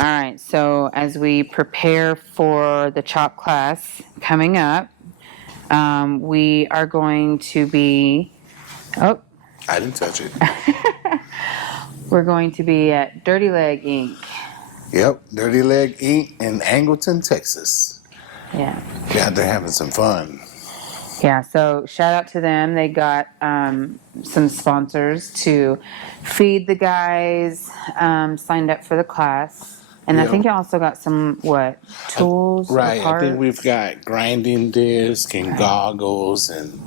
All right, so as we prepare for the chop class coming up, we are going to be, oh, I didn't touch it. we're going to be at Dirty Leg Inc. Yep, Dirty Leg Inc. in Angleton, Texas. Yeah. Yeah, they're having some fun. Yeah, so shout out to them. They got some sponsors to feed the guys, signed up for the class. And I think you also got some, tools? Right, I think we've got grinding disc and goggles and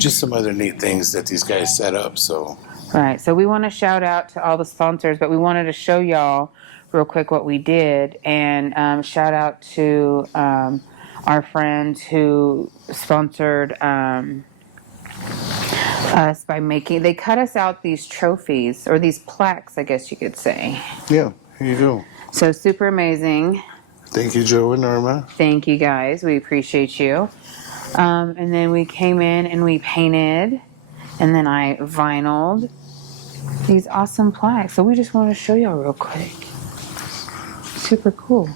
just some other neat things that these guys set up. So Right, so we want to shout out to all the sponsors, but we wanted to show y'all real quick what we did. And shout out to our friend who sponsored us by they cut us out these trophies, or these plaques, I guess you could say. yeah, here you go. So super amazing. Thank you, Joe and Irma. Thank you guys. We appreciate you. And then we came in and we painted, and then I vinyled these awesome plaques. So we just want to show y'all real quick. Super cool.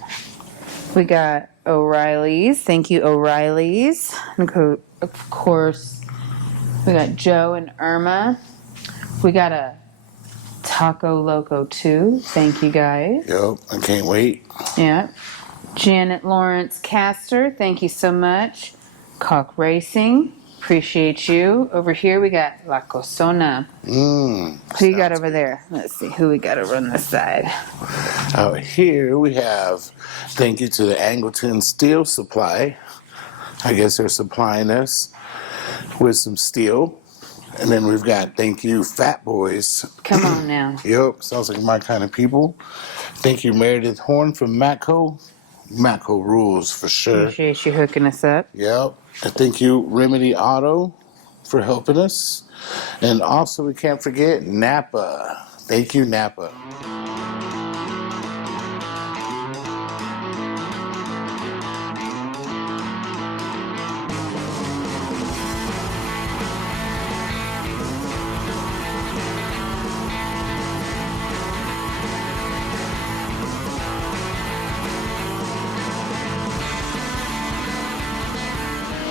We got O'Reilly's. Thank you, O'Reilly's. And of course, we got Joe and Irma. We got a Taco Loco too. Thank you guys. Yep, I can't wait. Yeah. Janet Lawrence Caster. Thank you so much. Cock Racing. Appreciate you. Over here we got La Cosona. Who you got over there? Let's see who we got over on this side. Out here we have thank you to the Angleton Steel Supply. I guess they're supplying us with some steel. And then we've got thank you Fat Boys. Come on now. Yep, sounds like my kind of people. Thank you Meredith Horn from Matco. Matco rules for sure. Appreciate you hooking us up. Yep. And thank you Remedy Auto for helping us. And also we can't forget Napa. Thank you Napa.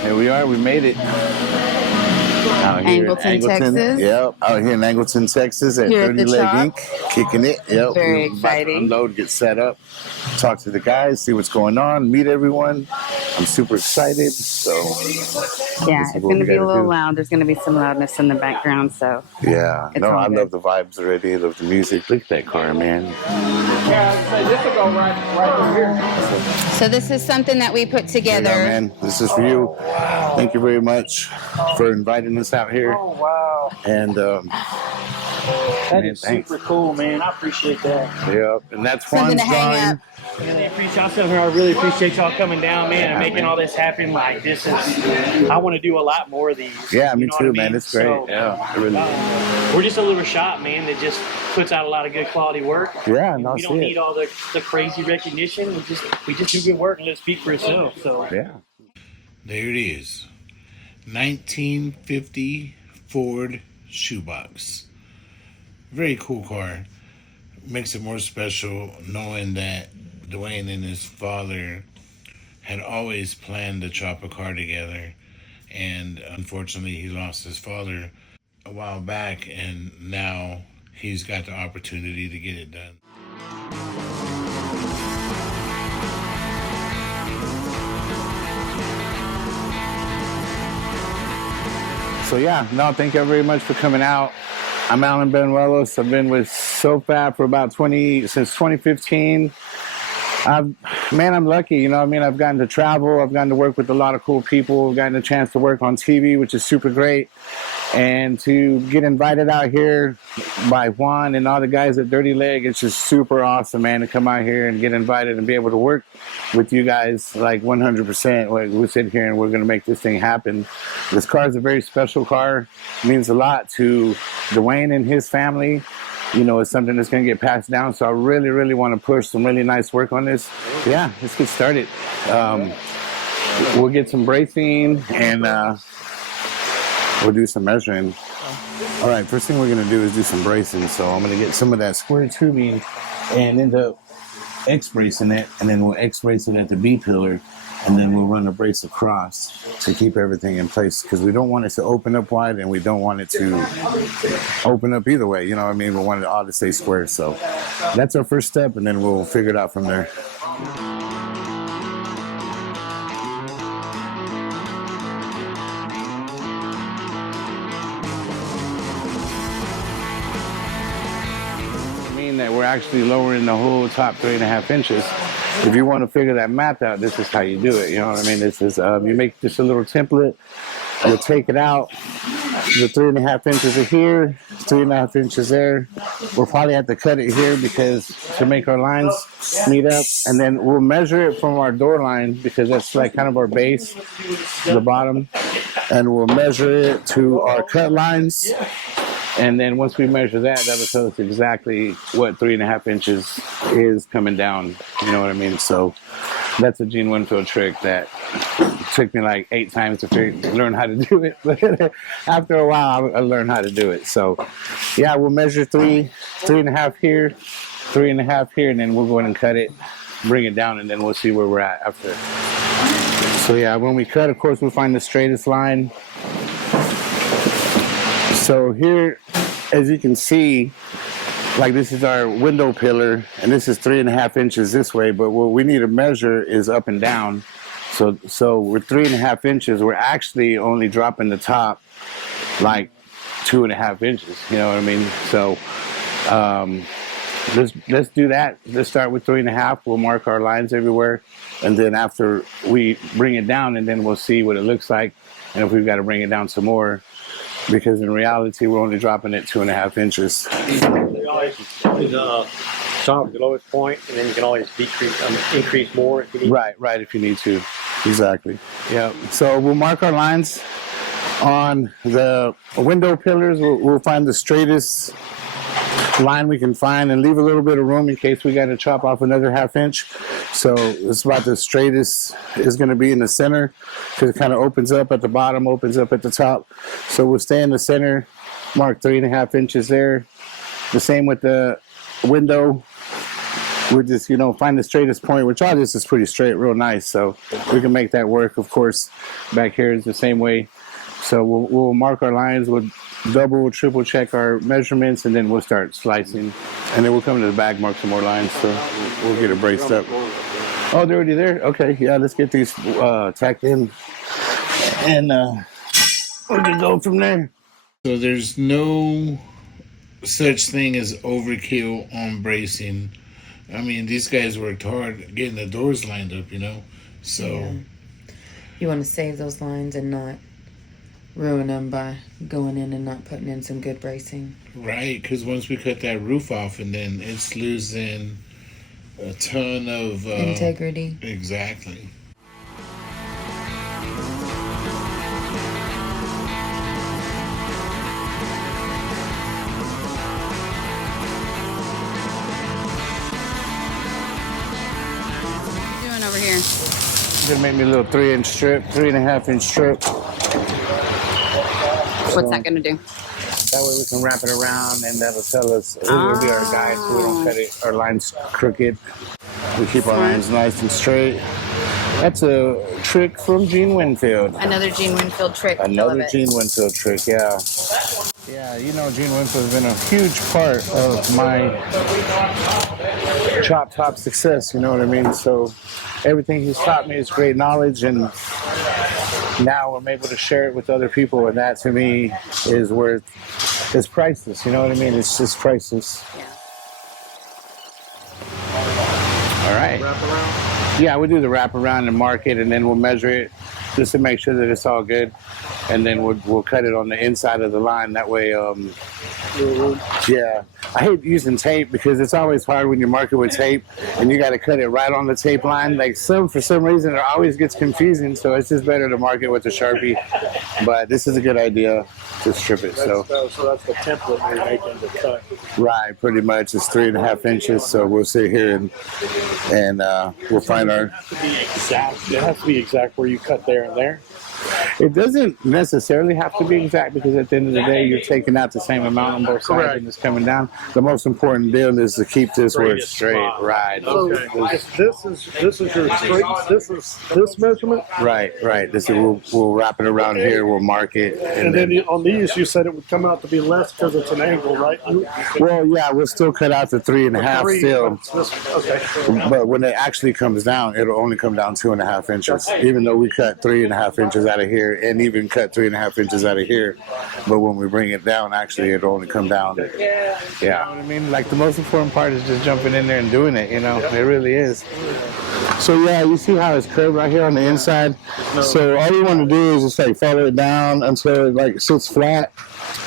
Here we are. We made it. Out here Angleton, Texas. Yep. Out here in Angleton, Texas at Here at Dirty the Leg shop. Inc. Kicking it. Yep. Very We're about to exciting. unload, get set up, talk to the guys, see what's going on, meet everyone. I'm super excited. So Yeah, it's going to be a little do. loud. There's going to be some loudness in the background, so. Yeah. It's No, all I good. love the vibes already. I love the music. Look at that car, man. Yeah, this will go right over here. So this is something that we put together. Yeah, man. This is for you. Thank you very much for inviting us out here. Oh, wow. And That is thanks. super cool, man. I appreciate that. Yep. And that's Something Juan's to hang drawing. up. Man, I appreciate y'all sitting here. I really appreciate y'all coming down, man, and making all this happen. Like, this is, I want to do a lot more of these. Yeah, me You know too, what I man. mean? It's great. So, Yeah, it really is. we're just a little shop, man, that just puts out a lot of good quality work. Yeah, And no, we see don't it. need all the crazy recognition. We just do good work and let it speak for itself. So Yeah. There it is. 1950 Ford Shoebox. Very cool car. Makes it more special knowing that Dwayne and his father had always planned to chop a car together. And unfortunately, he lost his father a while back, and now he's got the opportunity to get it done. So yeah, no, thank you very much for coming out. I'm Alan Banuelos. I've been with FAB for about since 2015. Man, I'm lucky, you know what I mean? I've gotten to travel. I've gotten to work with a lot of cool people. I've gotten a chance to work on TV, which is super great. And to get invited out here by Juan and all the guys at Dirty Leg, it's just super awesome, man, to come out here and get invited and be able to work with you guys like 100%. Like, we sit here and we're going to make this thing happen. This car is a very special car. It means a lot to Dwayne and his family. You know, it's something that's going to get passed down. So I really, really want to push some really nice work on this. Yeah, let's get started. We'll get some bracing and we'll do some measuring. All right, first thing we're going to do is do some bracing. So I'm going to get some of that square tubing and end up X-bracing it, and then we'll X-brace it at the B pillar, and then we'll run a brace across to keep everything in place, because we don't want it to open up wide and we don't want it to open up either way. You know what I mean? We want it all to stay square. So that's our first step, and then we'll figure it out from there. That we're actually lowering the whole top 3.5 inches. If you want to figure that math out, this is how you do it. You know what I mean? This is you make just a little template. We'll take it out. The 3.5 inches are here, 3.5 inches there. We'll probably have to cut it here because to make our lines meet up, and then we'll measure it from our door line because that's like kind of our base, the bottom, and we'll measure it to our cut lines. And then once we measure that, that'll tell us exactly what 3.5 inches is coming down. You know what I mean? So that's a Gene Winfield trick that took me like 8 times to learn how to do it. But after a while, I learned how to do it. So yeah, we'll measure 3.5 here, 3.5 here, and then we'll go ahead and cut it, bring it down, and then we'll see where we're at after. So yeah, when we cut, of course, we'll find the straightest line. So here, as you can see, like this is our window pillar, and this is 3.5 inches this way, but what we need to measure is up and down. So we're 3.5 inches. We're actually only dropping the top like 2.5 inches. You know what I mean? So let's do that. Let's start with 3.5. We'll mark our lines everywhere, and then after we bring it down, and then we'll see what it looks like, and if we've got to bring it down some more. Because in reality, we're only dropping it 2.5 inches. You always start at the lowest point, and then you can always increase more if you need. Right, if you need to. Exactly. Yeah. So we'll mark our lines on the window pillars. We'll find the straightest line we can find and leave a little bit of room in case we got to chop off another 1/2 inch. So it's about the straightest is going to be in the center because it kind of opens up at the bottom, opens up at the top. So we'll stay in the center, mark 3.5 inches there. The same with the window. We'll just, find the straightest point, which all this is pretty straight, real nice. So we can make that work. Of course, back here is the same way. So we'll mark our lines. We'll double, triple check our measurements, and then we'll start slicing. And then we'll come to the back, mark some more lines, so we'll get it braced up. Oh, they're already there? Okay, yeah, let's get these tacked in, and we can go from there. So there's no such thing as overkill on bracing. I mean, these guys worked hard getting the doors lined up, so... Yeah. You want to save those lines and not ruin them by going in and not putting in some good bracing. Right, because once we cut that roof off, and then it's losing a ton of integrity. Exactly. What are you doing over here? Gonna make me a little 3-inch strip, 3.5-inch strip. What's that gonna do? That way we can wrap it around, and that'll tell us, it'll be our guide so we don't cut our lines crooked. We keep our lines nice and straight. That's a trick from Gene Winfield. Another Gene Winfield trick. Another Gene Winfield trick, yeah. Yeah, Gene Winfield's been a huge part of my chop top success, you know what I mean? So everything he's taught me is great knowledge, and now I'm able to share it with other people, and that to me is worth, it's priceless, you know what I mean? It's just priceless. Yeah. All right. Wrap around? Yeah, we do the wrap around and mark it, and then we'll measure it just to make sure that it's all good, and then we'll cut it on the inside of the line. That way, yeah. I hate using tape because it's always hard when you mark it with tape and you got to cut it right on the tape line. Like for some reason, it always gets confusing. So it's just better to mark it with a Sharpie. But this is a good idea to strip it. So that's the template you're making to cut. Right, pretty much. It's 3.5 inches. So we'll sit here and we'll find our. It has to be exact. It has to be exact where you cut there and there. It doesn't necessarily have to be exact because at the end of the day, you're taking out the same amount on both sides and it's coming down. The most important deal is to keep this where it's straight, right? So this is your straight. This is this measurement. Right. This is, we'll wrap it around here. We'll mark it, And then on these, you said it would come out to be less because it's an angle, right? well, yeah, we'll still cut out the 3.5 still. Okay. But when it actually comes down, it'll only come down 2.5 inches. Even though we cut 3.5 inches out of here, and even cut 3.5 inches out of here, but when we bring it down, actually, it'll only come down. Yeah. You know what I mean? Like the most important part is just jumping in there and doing it. You know, it really is. So yeah, you see how it's curved right here on the inside. So all you want to do is just like follow it down until it like sits flat.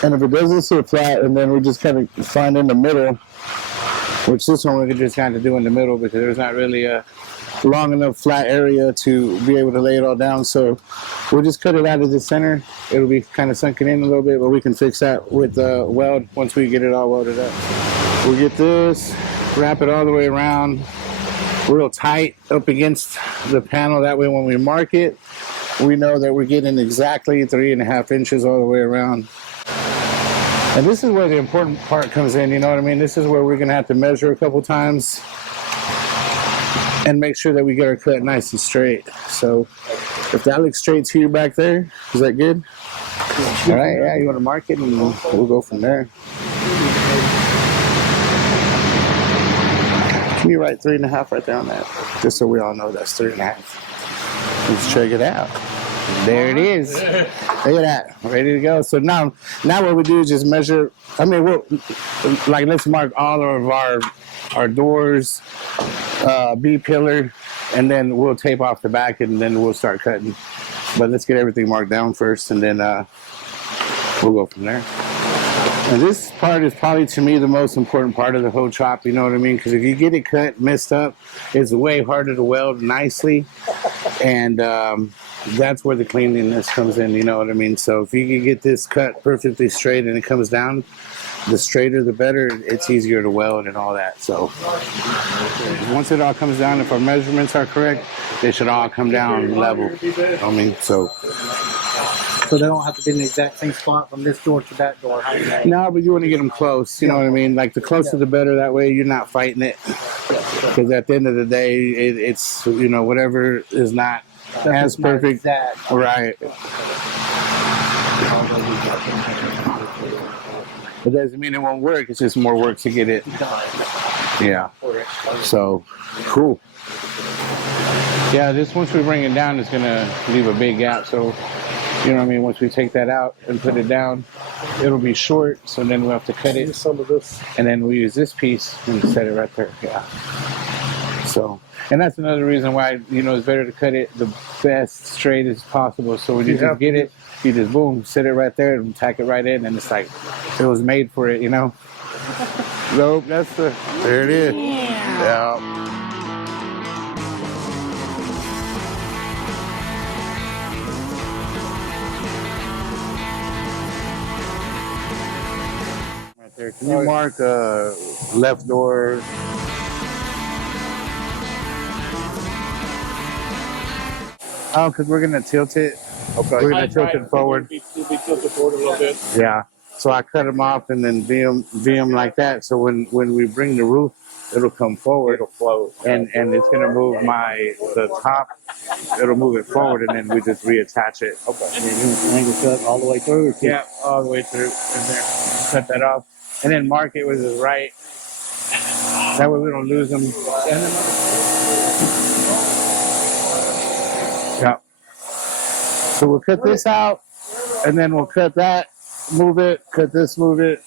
And if it doesn't sit flat, and then we just kind of find in the middle, which this one we could just kind of do in the middle because there's not really a long enough flat area to be able to lay it all down. So we'll just cut it out of the center. It'll be kind of sunken in a little bit, but we can fix that with the weld once we get it all welded up. We'll get this, wrap it all the way around, real tight up against the panel. That way when we mark it, we know that we're getting exactly 3.5 inches all the way around. And this is where the important part comes in, you know what I mean? This is where we're gonna have to measure a couple times and make sure that we get our cut nice and straight. So if that looks straight to you back there, is that good? All right, yeah, you wanna mark it and we'll go from there. Can you write 3.5 right there on that? Just so we all know that's 3.5. Let's check it out. There it is. Look at that. Ready to go. So now what we do is just measure. I mean, let's mark all of our doors, B-pillar, and then we'll tape off the back and then we'll start cutting. But let's get everything marked down first and then we'll go from there. And this part is probably, to me, the most important part of the whole chop, you know what I mean? Because if you get it cut, messed up, it's way harder to weld nicely. And that's where the cleanliness comes in, you know what I mean? So if you can get this cut perfectly straight and it comes down, the straighter the better, it's easier to weld and all that. So once it all comes down, if our measurements are correct, they should all come down level. I mean, so they don't have to be in the exact same spot from this door to that door. no, but you want to get them close, you know what I mean? Like the closer the better, that way you're not fighting it. Because at the end of the day, it's, you know, whatever is not as perfect. Right. It doesn't mean it won't work. It's just more work to get it. Yeah. So, cool. Yeah, this once we bring it down, it's going to leave a big gap. So, you know what I mean? Once we take that out and put it down, it'll be short. So then we'll have to cut it. Some of this. And then we use this piece and set it right there. Yeah. So, and that's another reason why, you know, it's better to cut it the best straight as possible. So when you just get it, you just boom, sit it right there and tack it right in, and it's like it was made for it, you know. Nope, there it is. Yeah. Right there. Can you mark left door? Oh, because we're going to tilt it. Okay. We're going to tilt it forward. You'll be tilted forward a little bit. Yeah. So I cut them off and then V them like that. So when we bring the roof, it'll come forward. It'll float. And it's going to move the top. It'll move it forward and then we just reattach it. Okay. And you're doing an angle cut all the way through? Yeah, all the way through. And then cut that off. And then mark it with his right. That way we don't lose them. Yeah. So we'll cut this out, and then we'll cut that, move it, cut this, move it.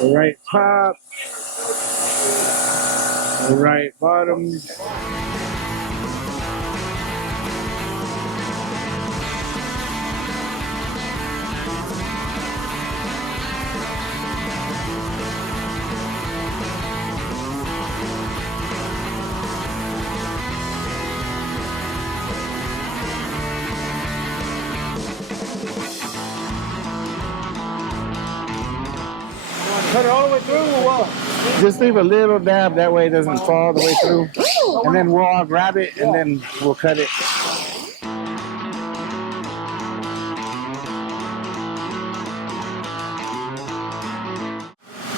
The right top, the right bottom. Cut it all the way through or what? Just leave a little dab, that way it doesn't fall all the way through. And then we'll all grab it and then we'll cut it.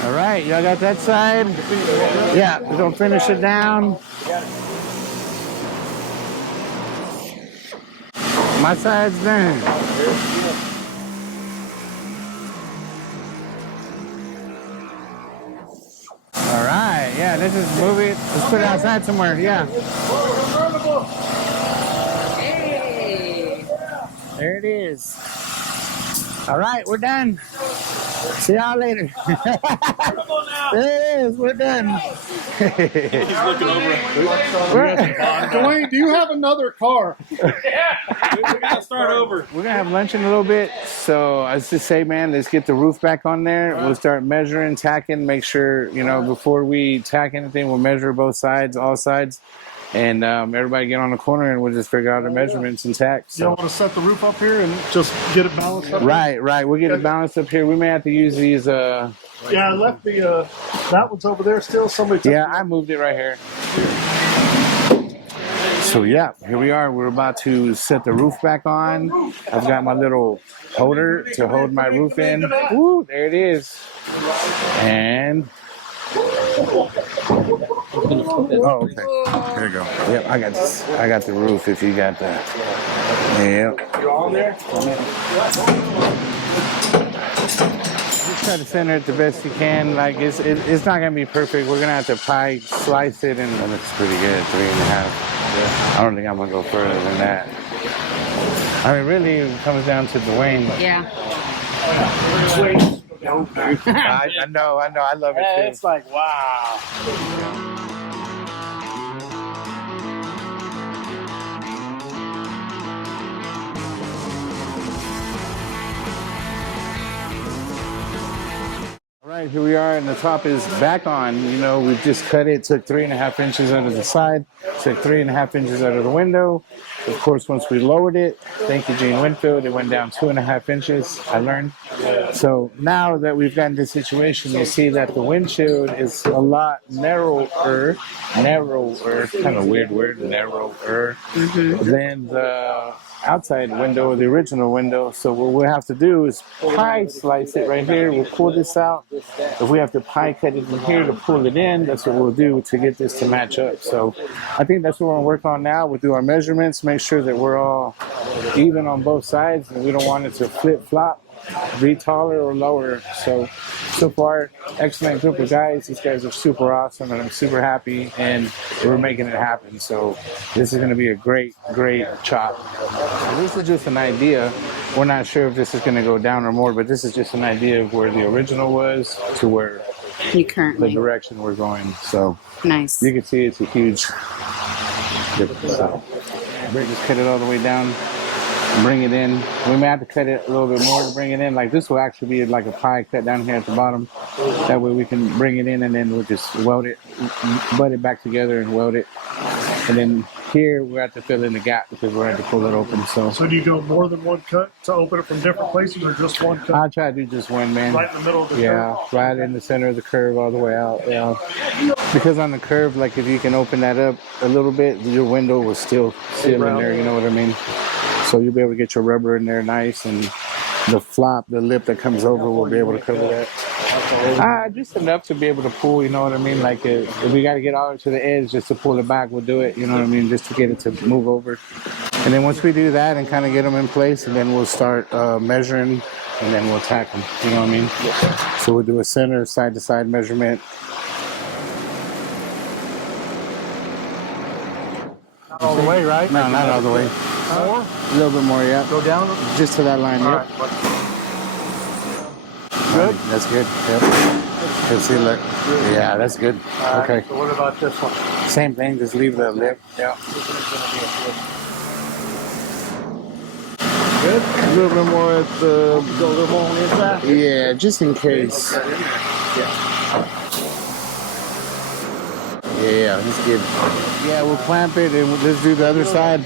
All right, y'all got that side? Yeah, we're gonna finish it down. My side's done. All right, yeah, let's just move it. Let's put it outside somewhere, yeah. Hey. There it is. All right, we're done. See y'all later. There it is, we're done. He's looking over. Dwayne, do you have another car? We gotta start over. We're gonna have lunch in a little bit, so I was just say, man, let's get the roof back on there. We'll start measuring, tacking, make sure, you know, before we tack anything, we'll measure both sides, all sides, and everybody get on the corner and we'll just figure out our measurements and tack. You don't So. want to set the roof up here and just get it balanced up? Right, we'll get it balanced up here. We may have to use these, Yeah, I left the, that one's over there still. Somebody took yeah, I moved it right here. So yeah, here we are. We're about to set the roof back on. I've got my little holder to hold my roof in. Woo, there it is. And oh, okay. There you go. Yep, I got this. I got the roof. If you got that. Yep. You're on there? Just try to center it the best you can. Like it's not gonna be perfect. We're gonna have to pie slice it, and it looks pretty good. 3.5. I don't think I'm gonna go further than that. I mean, really, it comes down to Dwayne. Yeah. I know. I love it too. It's like, wow. All right, here we are, and the top is back on. You know, we've just cut it, took 3.5 inches out of the side, took 3.5 inches out of the window. Of course, once we lowered it, thank you, Gene Winfield, it went down 2.5 inches, I learned. So now that we've gotten this situation, you see that the windshield is a lot narrower, kind of weird word, narrower, than the outside window, the original window. So what we'll have to do is pie slice it right here. We'll pull this out. If we have to pie cut it from here to pull it in, that's what we'll do to get this to match up. So I think that's what we're going to work on now. We'll do our measurements, make sure that we're all even on both sides, and we don't want it to flip-flop, be taller or lower. So far, excellent group of guys. These guys are super awesome, and I'm super happy, and we're making it happen. So this is going to be a great chop. And this is just an idea. We're not sure if this is going to go down or more, but this is just an idea of where the original was to where You the currently. direction we're going. So Nice. you can see it's a huge difference. So just cut it all the way down. Bring it in. We may have to cut it a little bit more to bring it in. Like this will actually be like a pie cut down here at the bottom. That way we can bring it in, and then we'll just weld it, butt it back together and weld it. And then here we have to fill in the gap because we're going to pull it open. So So do you go more than one cut to open it from different places, or just one cut I'll try to do just one, man. right in the middle of the Yeah, curve? right in the center of the curve all the way out. Yeah. Because on the curve, like if you can open that up a little bit, your window will still in there, you know what I mean? So you'll be able to get your rubber in there nice, and the flop, the lip that comes over will be able to cover that. Just enough to be able to pull, you know what I mean? Like if we got to get all the way to the edge just to pull it back, we'll do it, you know what I mean? Just to get it to move over. And then once we do that and kind of get them in place, and then we'll start measuring, and then we'll tack them, you know what I mean? So we'll do a center side-to-side measurement. Not all the way, right? No, not all the way. More? A little bit more, yeah. Go down? Just to that line, All yep. right. Good? That's good, yep. Let's see, look. Yeah, that's good. All right, Okay. So what about this one? Same thing, just leave the lip. Yeah. Good? A little bit more at the... Go a little more on the inside? Yeah, just in case. Yeah, that's good. Yeah, we'll clamp it and let's do the other side.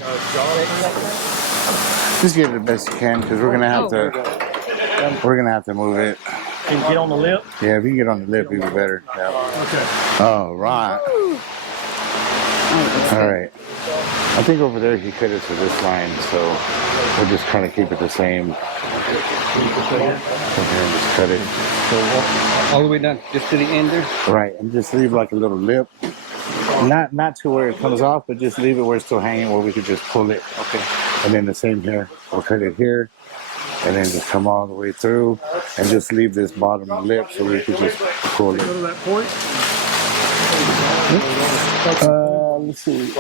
Just get it the best you can, because we're gonna have to move it. can get on the lip. Yeah, if you can get on the lip, even better. Yeah. Okay. All right. All right. I think over there he cut it to this line, so we'll just kind of keep it the same. Over here and just cut it. So all the way down, just to the end there. Right, and just leave like a little lip. Not to where it comes off, but just leave it where it's still hanging, where we could just pull it. Okay. And then the same here. We'll cut it here, and then just come all the way through, and just leave this bottom lip so we could just pull it. Go to that point. Let's see.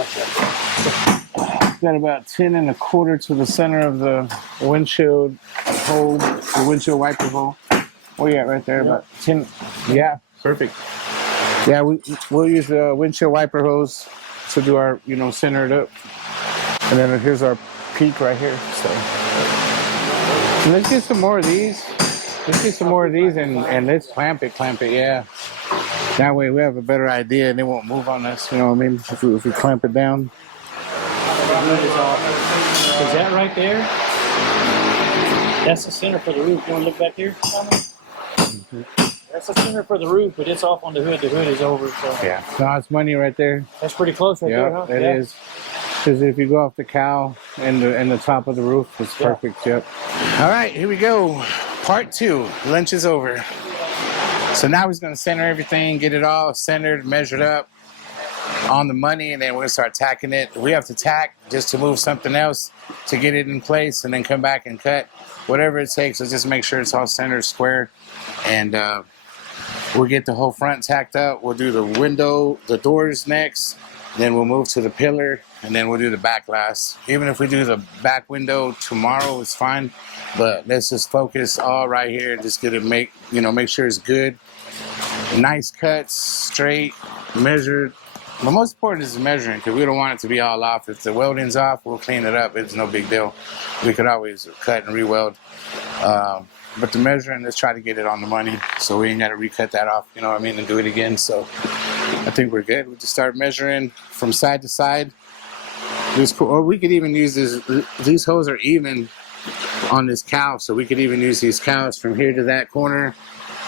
Got about 10 1/4 to the center of the windshield hole, the windshield wiper hole. Oh yeah, right there, about 10. Yeah, perfect. Yeah, we'll use the windshield wiper hose to do our, center it up. And then here's our peak right here. So let's get some more of these. And let's clamp it, yeah. That way we have a better idea and it won't move on us, you know what I mean? If we clamp it down. Is that right there? That's the center for the roof. You want to look back here? That's the center for the roof, but it's off on the hood. The hood is over. So Yeah, no, it's money right there. that's pretty close right there, huh? It is. Because if you go off the cowl and the top of the roof, it's perfect. Yep. All right, here we go. Part 2. Lunch is over. So now we're going to center everything, get it all centered, measured up on the money, and then we're going to start tacking it. We have to tack just to move something else to get it in place, and then come back and cut. Whatever it takes, so just make sure it's all centered, square, and we'll get the whole front tacked up. We'll do the window, the doors next, then we'll move to the pillar, and then we'll do the back last. Even if we do the back window tomorrow, it's fine, but let's just focus all right here and just get it make sure it's good. Nice cuts, straight, measured. The most important is the measuring, because we don't want it to be all off. If the welding's off, we'll clean it up. It's no big deal. We could always cut and re-weld. But the measuring, let's try to get it on the money so we ain't got to recut that off, and do it again. So I think we're good. We just start measuring from side to side. Or we could even use these holes are even on this cowl, so we could even use these cowls from here to that corner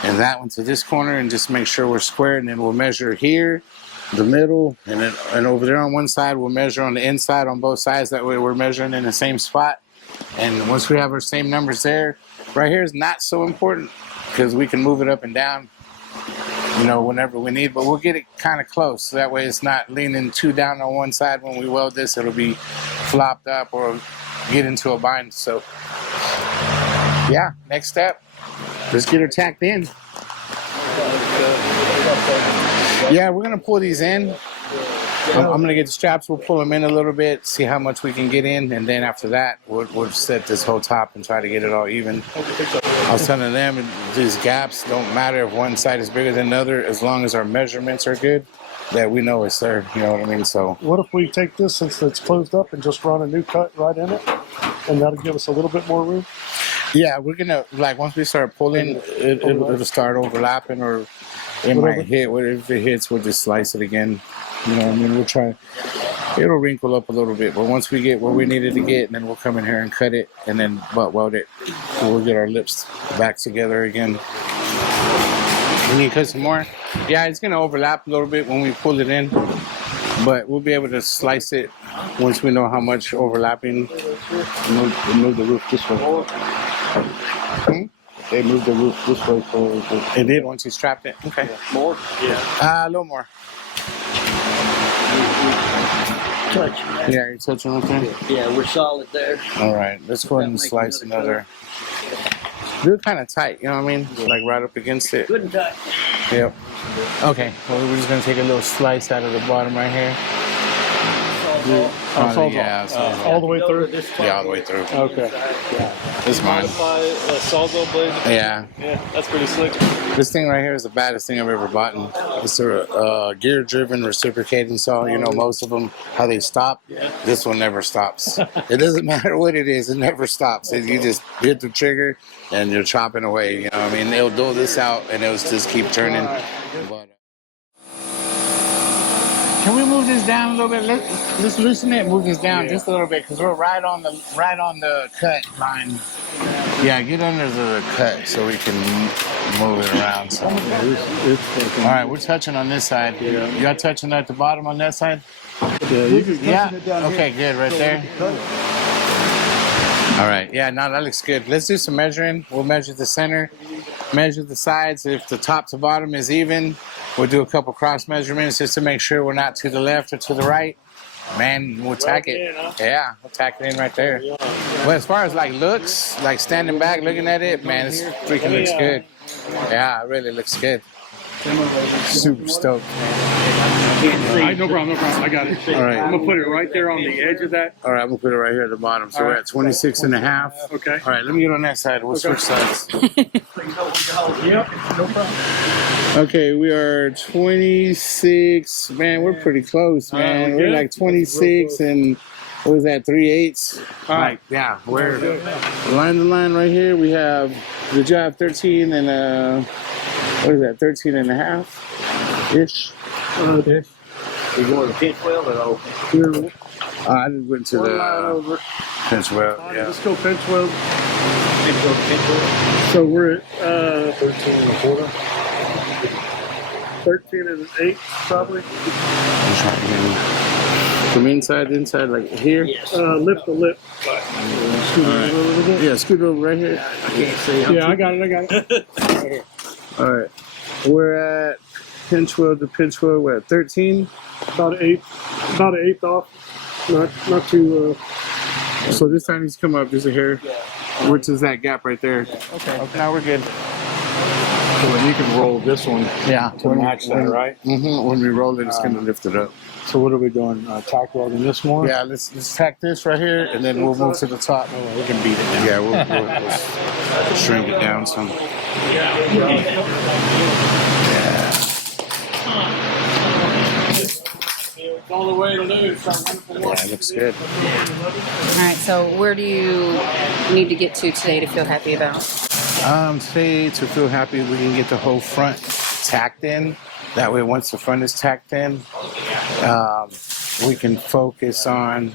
and that one to this corner, and just make sure we're square. And then we'll measure here, the middle, and over there on one side we'll measure on the inside on both sides. That way we're measuring in the same spot. And once we have our same numbers there, right here is not so important because we can move it up and down, whenever we need, but we'll get it kind of close. So that way it's not leaning too down on one side. When we weld this, it'll be flopped up or get into a bind. So yeah, next step, let's get her tacked in. Yeah, we're gonna pull these in. I'm gonna get the straps. We'll pull them in a little bit, see how much we can get in, and then after that, we'll set this whole top and try to get it all even. I was telling them these gaps don't matter if one side is bigger than the other, as long as our measurements are good, that we know it's there. You know what I mean? So What if we take this, since it's closed up, and just run a new cut right in it, and that'll give us a little bit more room? yeah, we're gonna once we start pulling, it'll start overlapping, or it might hit. If it hits, we'll just slice it again. We'll try. It'll wrinkle up a little bit, but once we get where we needed to get, and then we'll come in here and cut it, and then butt weld it. So we'll get our lips back together again. We need to cut some more. Yeah, it's gonna overlap a little bit when we pull it in, but we'll be able to slice it once we know how much overlapping. Move the roof this way. They moved the roof this way for It did once you strapped it. Okay. more. A little more. Touch. Yeah, you're touching right there? Yeah, we're solid there. All right, let's go ahead and slice another. Do it kind of tight, you know what I mean? Like right up against it. Good and tight. Yep. Okay, well, we're just going to take a little slice out of the bottom right here. All the way through? Yeah, all the way through. Okay. This is mine. Sawzall blade. Yeah. Yeah, that's pretty slick. This thing right here is the baddest thing I've ever bought. It's a gear-driven reciprocating saw. Most of them, how they stop. This one never stops. It doesn't matter what it is. It never stops. You just hit the trigger and you're chopping away. They'll dole this out and it'll just keep turning. But, can we move this down a little bit? Let's loosen it. Move this down just a little bit because we're right on the cut line. Yeah, get under the cut so we can move it around. So. All right, we're touching on this side. Y'all touching at the bottom on that side? Yeah, you can Yeah. Okay, good. Right there. All right. Yeah, no, that looks good. Let's do some measuring. We'll measure the center, measure the sides. If the top to bottom is even, we'll do a couple cross measurements just to make sure we're not to the left or to the right. Man, we'll tack it. Yeah, we'll tack it in right there. Well, as far as like looks, like standing back looking at it, man, it freaking looks good. Yeah, it really looks good. Super stoked. All right, no problem. I got it. All right. I'm gonna put it right there on the edge of that. All right, we'll put it right here at the bottom. So we're at 26 and a half. Okay. All right, let me get on that side. We'll switch sides. Yep, no problem. Okay, we are 26. Man, we're pretty close, man. We're like 26 and what was that, 3/8? Like, yeah, we're line to line right here. We have the job 13 and what is that, 13 and a half ish? Okay. You going to pinch weld or open? I just went to the pinch weld. Yeah. Let's go pinch weld. Pinch weld. So we're at 13 and a quarter. 13 and an eighth, probably. I'm trying to get from inside, like here. Yes. Lift the lip. Scoot All right. over a little bit. Yeah, scoot over right here. I can't see. Yeah, I got it. All right. We're at pinch weld to pinch weld. We're at 13. About an eighth off. Not too. So this time he's come up just a hair. Which is that gap right there. Okay. Now we're good. So then you can roll this one Yeah. to match that, right? Mm-hmm. When we roll it, it's gonna lift it up. So what are we doing? Tack welding this more? Yeah. Let's tack this right here, and then we'll move to the top. Oh, we can beat it down. Yeah, we'll shrink it down some. All the way to lose. Yeah, it looks good. All right, so where do you need to get to today to feel happy about? Today to feel happy, we can get the whole front tacked in. That way, once the front is tacked in, we can focus on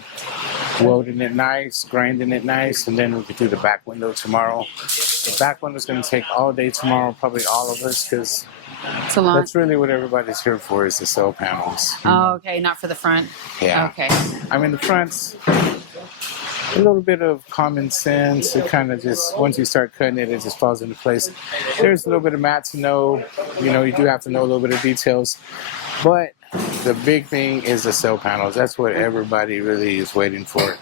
welding it nice, grinding it nice, and then we can do the back window tomorrow. The back window is going to take all day tomorrow, probably all of us, because It's a lot. that's really what everybody's here for, is the cell panels. Oh, okay, not for the front. Yeah. Okay. I mean, the front's a little bit of common sense. It kind of just, once you start cutting it, it just falls into place. There's a little bit of math to know. You know, you do have to know a little bit of details. But the big thing is the cell panels. That's what everybody really is waiting for,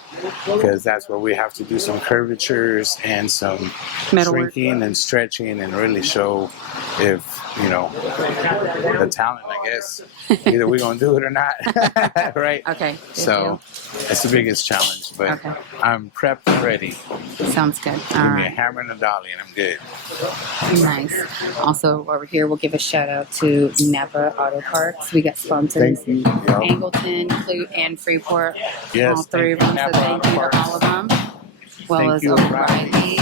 because that's where we have to do some curvatures and some Metalwork. shrinking and stretching and really show if, you know, the talent, I guess. Either we're going to do it or not, right? Okay. good So it's the biggest challenge, but Okay. I'm prepped and ready. deal. Sounds good. All Give me a right. hammer and a dolly and I'm good. Nice. Also, over here, we'll give a shout out to Napa Auto Parts. We got sponsors. Thank you. Yep. Angleton, Clute, and Freeport. Yes, all three of thank you, them. So Napa thank you Auto to Parts. all of them. Well Thank as you, O'Reilly.